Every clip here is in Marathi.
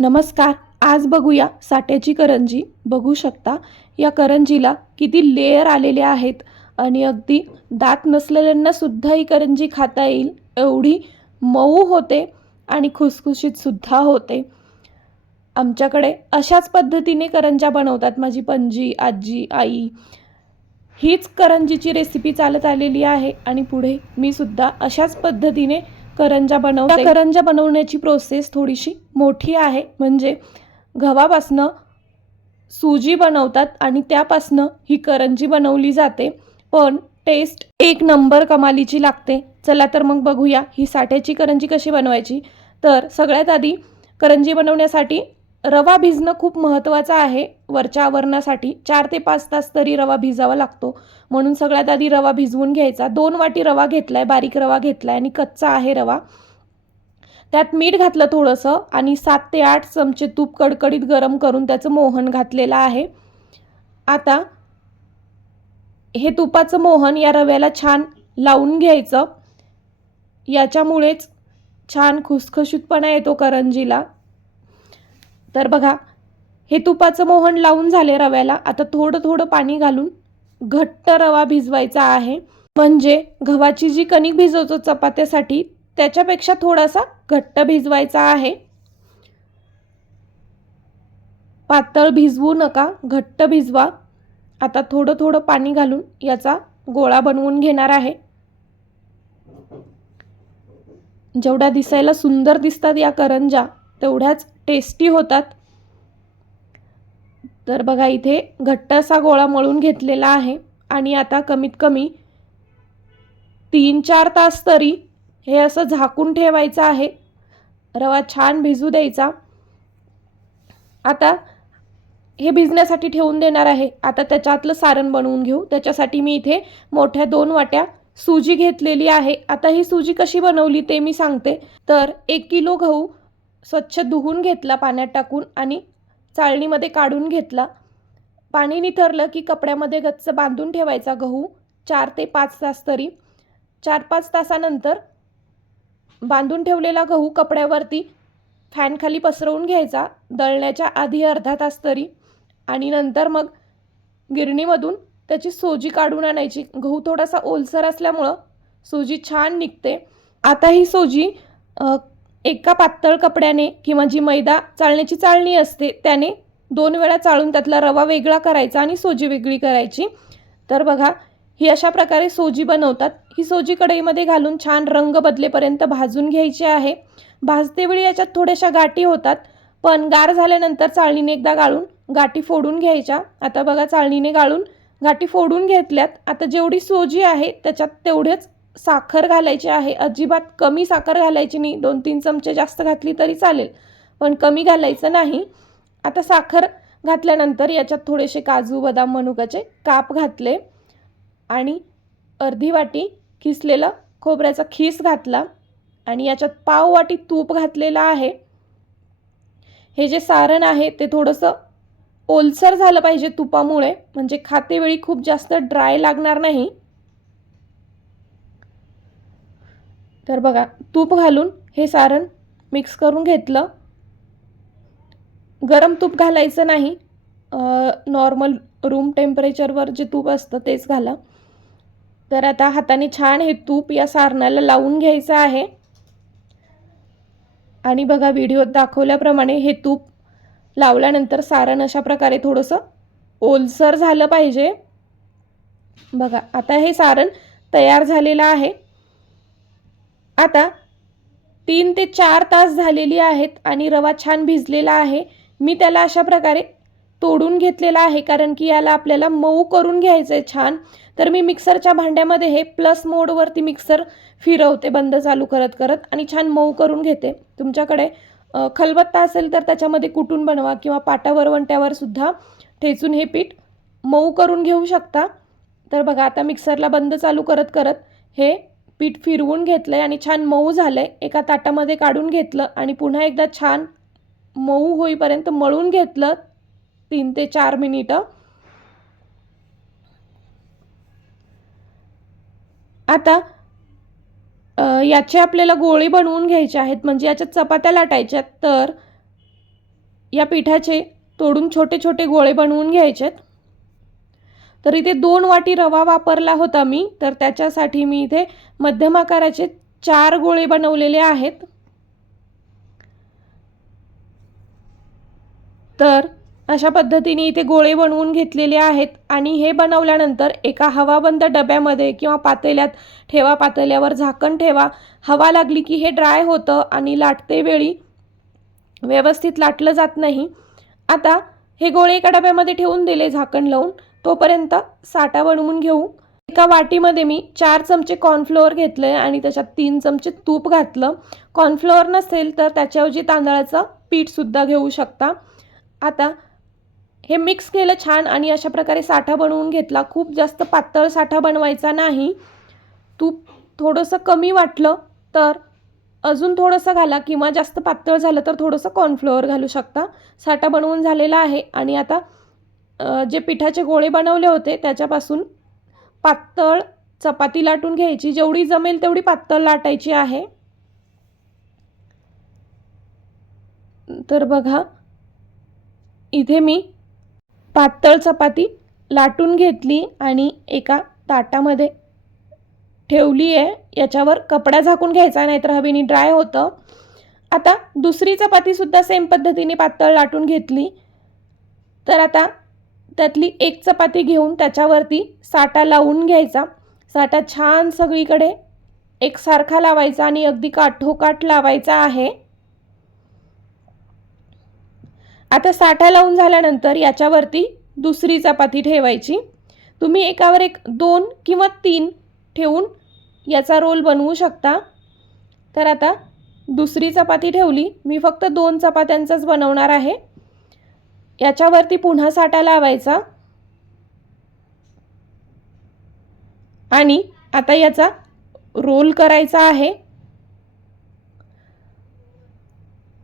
नमस्कार आज बघूया साठ्याची करंजी. बघू शकता या करंजीला किती लेयर आलेले आहेत आणि अगदी दात नसलेल्यांना सुद्धा ही करंजी खाता येईल. एवढी मऊ होते आणि खुसखुशीतसुद्धा होते. आमच्याकडे अशाच पद्धतीने करंजा बनवतात माझी पणजी आजी आई. हीच करंजीची रेसिपी चालत आलेली आहे आणि पुढे मी सुद्धा अशाच पद्धतीने करंजा बनवते. करंजा बनवण्याची प्रोसेस थोडीशी मोठी आहे. म्हणजे गव्हापासनं सुजी बनवतात आणि त्यापासनं ही करंजी बनवली जाते. पण टेस्ट एक नंबर कमालीची लागते. चला तर मग बघूया ही साठ्याची करंजी कशी बनवायची. तर सगळ्यात आधी करंजी बनवण्यासाठी रवा भिजणं खूप महत्त्वाचं आहे. वरच्या आवरणासाठी चार ते पाच तास तरी रवा भिजावा लागतो. म्हणून सगळ्यात आधी रवा भिजवून घ्यायचा. दोन वाटी रवा घेतला आहे बारीक रवा घेतला आहे आणि कच्चा आहे रवा. त्यात मीठ घातलं थोडंसं आणि सात ते आठ चमचे तूप कडकडीत गरम करून त्याचं मोहन घातलेलं आहे. आता हे तुपाचं मोहन या रव्याला छान लावून घ्यायचं. याच्यामुळेच छान खुसखुशीतपणा येतो करंजीला. तर बघा हे तुपाचं मोहन लावून झाले रव्याला. आता थोडं थोडं पाणी घालून घट्ट रवा भिजवायचा आहे. म्हणजे गव्हाची जी कणिक भिजवतो चपात्यासाठी त्याच्यापेक्षा थोडासा घट्ट भिजवायचा आहे. पातळ भिजवू नका घट्ट भिजवा. आता थोडं थोडं पाणी घालून याचा गोळा बनवून घेणार आहे. जेवढ्या दिसायला सुंदर दिसतात या करंजा तेवढ्याच टेस्टी होतात. तर बघा इथे घट्ट असा गोळा मळून घेतलेला आहे आणि आता कमीत कमी तीन चार तास तरी हे असं झाकून ठेवायचं आहे. रवा छान भिजू द्यायचा. आता हे भिजण्यासाठी ठेवून देणार आहे. आता त्याच्यातलं सारण बनवून घेऊ. त्याच्यासाठी मी इथे मोठ्या दोन वाट्या सुजी घेतलेली आहे. आता ही सुजी कशी बनवली ते मी सांगते. तर एक किलो गहू स्वच्छ धुवून घेतला पाण्यात टाकून आणि चाळणीमध्ये काढून घेतला. पाणी निथरलं की कपड्यामध्ये गच्च बांधून ठेवायचा गहू चार ते पाच तास तरी. चार पाच तासानंतर बांधून ठेवलेला गहू कपड्यावरती फॅनखाली पसरवून घ्यायचा दळण्याच्या आधी अर्धा तास तरी आणि नंतर मग गिरणीमधून त्याची सोजी काढून आणायची. गहू थोडासा ओलसर असल्यामुळं सोजी छान निघते. आता ही सोजी एका पातळ कपड्याने किंवा जी मैदा चाळण्याची चाळणी असते त्याने दोन वेळा चाळून त्यातला रवा वेगळा करायचा आणि सोजी वेगळी करायची. तर बघा ही अशा प्रकारे सोजी बनवतात. ही सोजी कढईमध्ये घालून छान रंग बदलेपर्यंत भाजून घ्यायची आहे. भाजतेवेळी याच्यात थोड्याशा गाठी होतात पण गार झाल्यानंतर चाळणीने एकदा गाळून गाठी फोडून घ्यायच्या. आता बघा चाळणीने गाळून गाठी फोडून घेतल्यात. आता जेवढी सोजी आहे त्याच्यात तेवढेच साखर घालायची आहे. अजिबात कमी साखर घालायची नाही. दोन तीन चमचे जास्त घातली तरी चालेल. पण कमी घालायचं नाही. आता साखर घातल्यानंतर याच्यात थोडेसे काजू बदाम मनुकाचे काप घातले आणि अर्धी वाटी किसलेलं खोबऱ्याचा खीस घातला आणि याच्यात पाव वाटी तूप घातलेलं आहे. हे जे सारण आहे ते थोडंसं ओलसर झालं पाहिजे तुपामुळे. म्हणजे खातेवेळी खूप जास्त ड्राय लागणार नाही. तर बघा तूप घालून हे सारण मिक्स करून घेतलं. गरम तूप घालायचं नाही. नॉर्मल रूम टेम्परेचरवर जे तूप असतं तेच घाला. तर आता हाताने छान हे तूप या सारणाला लावून घ्यायचं आहे. आणि बघा व्हिडिओत दाखवल्याप्रमाणे हे तूप लावल्यानंतर सारण अशा प्रकारे थोडंसं ओलसर झालं पाहिजे. बघा आता हे सारण तयार झालेलं आहे. आता तीन ते चार तास झालेली आहेत आणि रवा छान भिजलेला आहे. मी त्याला अशा प्रकारे तोडून घेतलेला आहे कारण की याला आपल्याला मऊ करून घ्यायचं आहे छान. तर मी मिक्सरच्या भांड्यामध्ये हे प्लस मोडवरती मिक्सर फिरवते बंद चालू करत करत आणि छान मऊ करून घेते. तुमच्याकडे खलबत्ता असेल तर त्याच्यामध्ये कुटून बनवा किंवा पाटा वरवंट्यावर सुद्धा ठेचून हे पीठ मऊ करून घेऊ शकता. तर बघा आता मिक्सरला बंद चालू करत करत हे पीठ फिरवून घेतलं आहे आणि छान मऊ झालं आहे एका ताटामध्ये काढून घेतलं आणि पुन्हा एकदा छान मऊ होईपर्यंत मळून घेतलं तीन ते चार मिनिटं. आता याचे आपल्याला गोळे बनवून घ्यायचे आहेत. म्हणजे याच्यात चपात्या लाटायच्यात तर या पिठाचे तोडून छोटे छोटे गोळे बनवून घ्यायचेत. तर इथे दोन वाटी रवा वापरला होता मी. तर त्याच्यासाठी मी इथे मध्यम आकाराचे चार गोळे बनवलेले आहेत. तर अशा पद्धतीने इथे गोळे बनवून घेतलेले आहेत आणि हे बनवल्यानंतर एका हवाबंद डब्यामध्ये किंवा पातेल्यात ठेवा पातेल्यावर झाकण ठेवा. हवा लागली की हे ड्राय होतं आणि लाटते वेळी व्यवस्थित लाटलं जात नाही. आता हे गोळे एका डब्यामध्ये ठेवून दिले झाकण लावून. तोपर्यंत साठा बनवून घेऊ. एका वाटीमध्ये मी चार चमचे कॉर्नफ्लोअर घेतलं आहे आणि त्याच्यात तीन चमचे तूप घातलं. कॉर्नफ्लोअर नसेल तर त्याच्याऐवजी तांदळाचं पीठसुद्धा घेऊ शकता. आता हे मिक्स केलं छान आणि अशा प्रकारे साठा बनवून घेतला. खूप जास्त पातळ साठा बनवायचा नाही. तूप थोडंसं कमी वाटलं तर अजून थोडंसं घाला किंवा जास्त पातळ झालं तर थोडंसं कॉर्नफ्लोअर घालू शकता. साठा बनवून झालेला आहे आणि आता जे पिठाचे गोळे बनवले होते त्याच्यापासून पातळ चपाती लाटून घ्यायची. जेवढी जमेल तेवढी पातळ लाटायची आहे. तर बघा इथे मी पातळ चपाती लाटून घेतली आणि एका ताटामध्ये ठेवली आहे. याच्यावर कपडा झाकून घ्यायचा नाहीतर हवेनी ड्राय होतं. आता दुसरी चपातीसुद्धा सेम पद्धतीने पातळ लाटून घेतली. तर आता त्यातली एक चपाती घेऊन त्याच्यावरती साठा लावून घ्यायचा. साठा छान सगळीकडे एकसारखा लावायचा आणि अगदी काठोकाठ लावायचा आहे. आता साठा लावून झाल्यानंतर याच्यावरती दुसरी चपाती ठेवायची. तुम्ही एकावर एक दोन किंवा तीन ठेवून याचा रोल बनवू शकता. तर आता दुसरी चपाती ठेवली. मी फक्त दोन चपात्यांचाच बनवणार आहे. याच्यावरती पुन्हा साठा लावायचा. आणि आता याचा रोल करायचा आहे.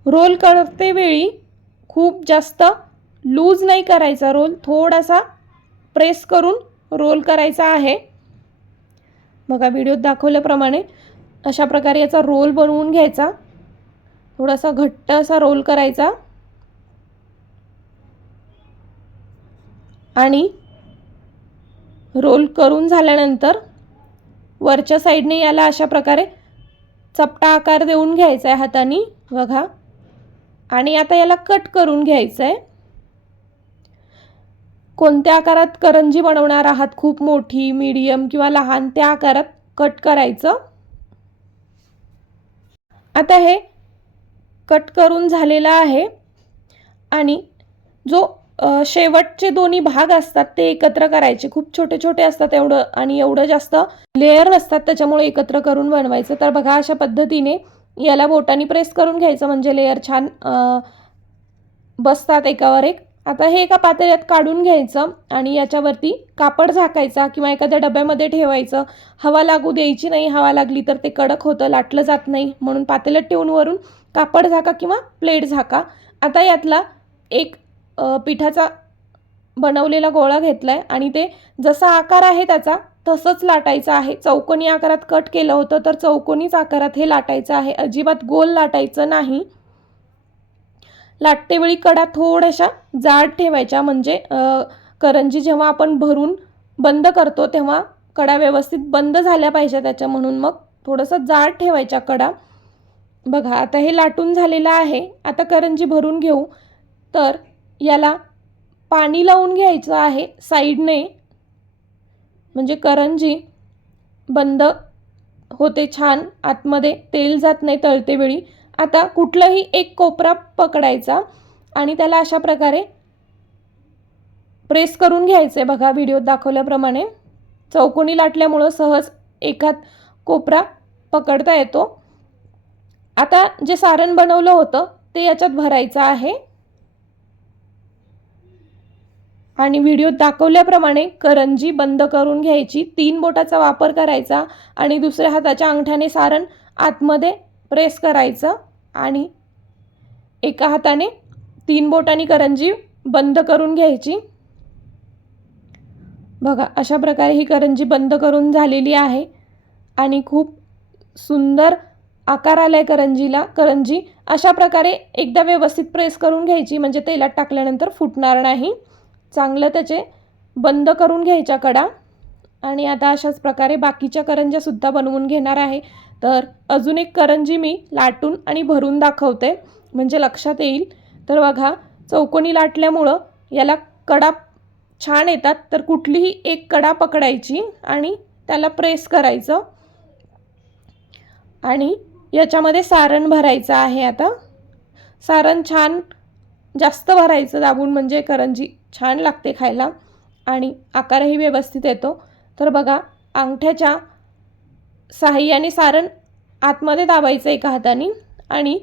रोल करते वेळी खूप जास्त लूज नाही करायचा रोल थोडासा प्रेस करून रोल करायचा आहे. बघा व्हिडिओत दाखवल्याप्रमाणे अशा प्रकारे याचा रोल बनवून घ्यायचा. थोडासा घट्ट असा रोल करायचा. आणि रोल करून झाल्यानंतर वरच्या साईडने याला अशा प्रकारे चपटा आकार देऊन घ्यायचा आहे हाताने बघा. आणि आता याला कट करून घ्यायचं आहे कोणत्या आकारात करंजी बनवणार आहात? खूप मोठी मीडियम किंवा लहान त्या आकारात कट करायचं. आता हे कट करून झालेलं आहे. आणि जो शेवटचे दोन्ही भाग असतात ते एकत्र करायचे. खूप छोटे छोटे असतात एवढं आणि एवढं जास्त लेअर नसतात त्याच्यामुळे एकत्र करून बनवायचं. तर बघा अशा पद्धतीने याला बोटाने प्रेस करून घ्यायचं. म्हणजे लेअर छान बसतात एकावर एक. आता हे एका पातळ्यात काढून घ्यायचं आणि याच्यावरती कापड झाकायचा किंवा एखाद्या डब्यामध्ये ठेवायचं. हवा लागू द्यायची नाही. हवा लागली तर ते कडक होतं लाटलं जात नाही. म्हणून पातेल्यात ठेवून वरून कापड झाका किंवा प्लेट झाका. आता यातला एक पिठाचा बनवलेला गोळा घेतला आहे आणि ते जसा आकार आहे त्याचा तसंच लाटायचं आहे. चौकोनी आकारात कट केलं होतं तर चौकोनीच आकारात हे लाटायचं आहे. अजिबात गोल लाटायचं नाही. लाटतेवेळी कडा थोड्याशा जाड ठेवायच्या म्हणजे करंजी जेव्हा आपण भरून बंद करतो तेव्हा कडा व्यवस्थित बंद झाल्या पाहिजे त्याच्या म्हणून. मग थोडंसं जाड ठेवायच्या कडा. बघा आता हे लाटून झालेलं आहे. आता करंजी भरून घेऊ. तर याला पाणी लावून घ्यायचं आहे साईडने. म्हणजे करंजी बंद होते छान आतमध्ये तेल जात नाही तळतेवेळी. आता कुठलाही एक कोपरा पकडायचा आणि त्याला अशा प्रकारे प्रेस करून घ्यायचं. आहे बघा व्हिडिओत दाखवल्याप्रमाणे चौकोनी लाटल्यामुळं सहज एखाद कोपरा पकडता येतो. आता जे सारण बनवलं होतं ते याच्यात भरायचं आहे. आणि व्हिडिओत दाखवल्याप्रमाणे करंजी बंद करून घ्यायची. तीन बोटाचा वापर करायचा आणि दुसऱ्या हाताच्या अंगठ्याने सारण आतमध्ये प्रेस करायचं आणि एका हाताने तीन बोटांनी करंजी बंद करून घ्यायची. बघा अशा प्रकारे ही करंजी बंद करून झालेली आहे आणि खूप सुंदर आकार आला आहे करंजीला. करंजी अशा प्रकारे एकदा व्यवस्थित प्रेस करून घ्यायची म्हणजे तेलात टाकल्यानंतर फुटणार नाही. चांगलं त्याचे बंद करून घ्यायच्या कडा. आणि आता अशाच प्रकारे बाकीच्या करंज्यासुद्धा बनवून घेणार आहे. तर अजून एक करंजी मी लाटून आणि भरून दाखवते. म्हणजे लक्षात येईल. तर बघा चौकोनी लाटल्यामुळं याला कडा छान येतात. तर कुठलीही एक कडा पकडायची आणि त्याला प्रेस करायचं. आणि याच्यामध्ये सारण भरायचं आहे आता. सारण छान जास्त भरायचं दाबून म्हणजे करंजी छान लागते खायला आणि आकारही व्यवस्थित येतो. तर बघा अंगठ्याच्या सहाय्याने सारण आतमध्ये दाबायचं एका हाताने आणि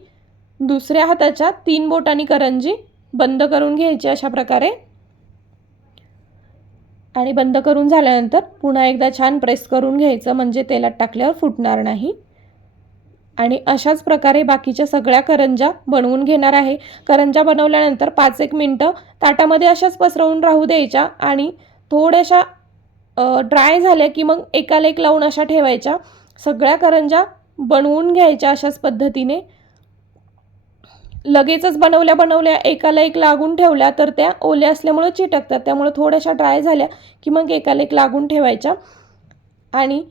दुसऱ्या हाताच्या तीन बोटांनी करंजी बंद करून घ्यायची अशा प्रकारे. आणि बंद करून झाल्यानंतर पुन्हा एकदा छान प्रेस करून घ्यायचं म्हणजे तेलात टाकल्यावर फुटणार नाही. आणि अशाच प्रकारे बाकीच्या सगळ्या करंजा बनवून घेणार आहे. करंजा बनवल्यानंतर पाच एक मिनटं ताटामध्ये अशाच पसरवून राहू द्यायच्या आणि थोड्याशा ड्राय झाल्या की मग एकाला एक लावून अशा ठेवायच्या. सगळ्या करंजा बनवून घ्यायच्या अशाच पद्धतीने. लगेचच बनवल्या बनवल्या एकाला एक लागून ठेवल्या तर त्या ओल्या असल्यामुळं चिटकतात. त्यामुळं थोड्याशा ड्राय झाल्या की मग एकाला एक लागून ठेवायच्या. आणि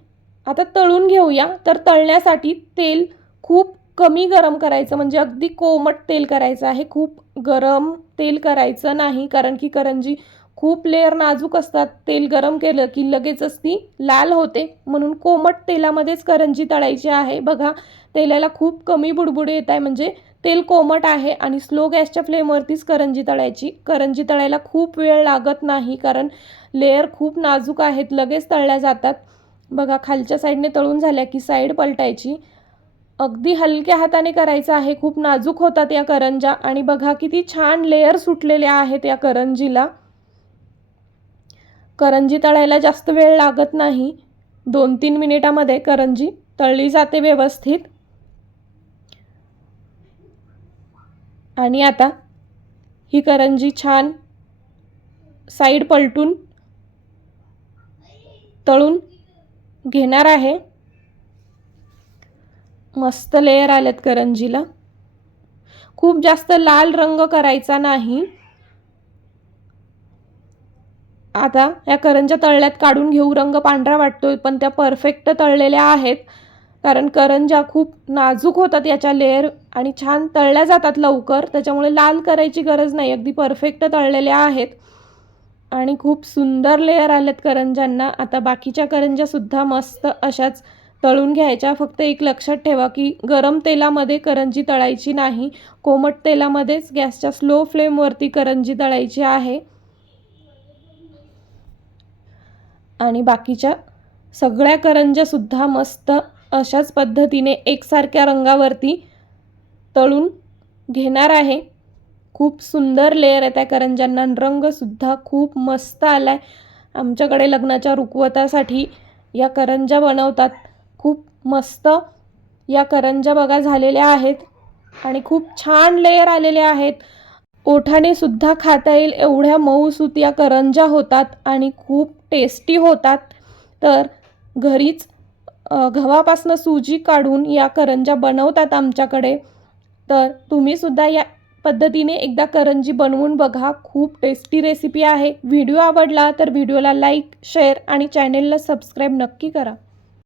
आता तळून घेऊया. तर तळण्यासाठी तेल खूप कमी गरम करायचं म्हणजे अगदी कोमट तेल करायचं आहे. खूप गरम तेल करायचं नाही कारण की करंजी खूप लेअर नाजूक असतात. तेल गरम केलं की लगेचच ती लाल होते. म्हणून कोमट तेलामध्येच करंजी तळायची आहे. बघा तेलाला खूप कमी बुडबुडे येत आहे म्हणजे तेल कोमट आहे आणि स्लो गॅसच्या फ्लेमवरतीच करंजी तळायची. करंजी तळायला खूप वेळ लागत नाही कारण लेअर खूप नाजूक आहेत लगेच तळल्या जातात. बघा खालच्या साईडने तळून झाल्या की साईड पलटायची. अगदी हलक्या हाताने करायचं आहे. खूप नाजूक होतात या करंजा आणि बघा किती छान लेअर सुटलेल्या आहेत या करंजीला. करंजी तळायला जास्त वेळ लागत नाही. दोन तीन मिनिटामध्ये करंजी तळली जाते व्यवस्थित. आणि आता ही करंजी छान साईड पलटून तळून घेणार आहे. मस्त लेअर आल्यात करंजीला. खूप जास्त लाल रंग करायचा नाही. आता या करंज्या तळल्यात काढून घेऊ रंग पांढरा वाटतोय पण त्या परफेक्ट तळलेल्या आहेत. कारण करंज्या खूप नाजूक होतात याच्या लेअर आणि छान तळल्या जातात लवकर. त्याच्यामुळे लाल करायची गरज नाही. अगदी परफेक्ट तळलेल्या आहेत. आणि खूप सुंदर लेअर आल्यात करंजांना आता बाकीच्या करंज्यासुद्धा मस्त अशाच तळून घ्यायच्या. फक्त एक लक्षात ठेवा की गरम तेलामध्ये करंजी तळायची नाही. कोमट तेलामध्येच गॅसच्या स्लो फ्लेमवरती करंजी तळायची आहे. आणि बाकीच्या सगळ्या करंज्यासुद्धा मस्त अशाच पद्धतीने एकसारख्या रंगावरती तळून घेणार आहे. खूप सुंदर लेअर आहे त्या करंज्यांना. रंगसुद्धा खूप मस्त आला आहे आमच्याकडे लग्नाच्या रुखवतासाठी या करंजा बनवतात. खूप मस्त या करंजा बघा झालेल्या आहेत आणि खूप छान लेयर आलेले आहेत. ओठाने सुद्धा खाता येईल एवढ्या मऊसूत या करंजा होतात आणि खूप टेस्टी होतात. तर घरीच गव्हापासनं सुजी काढून या करंजा बनवतात आमच्याकडे. तर तुम्हीसुद्धा या पद्धतीने एकदा करंजी बनवून बघा. खूप टेस्टी रेसिपी आहे. व्हिडिओ आवडला तर व्हिडिओला लाईक शेअर आणि चॅनेलला सबस्क्राईब नक्की करा.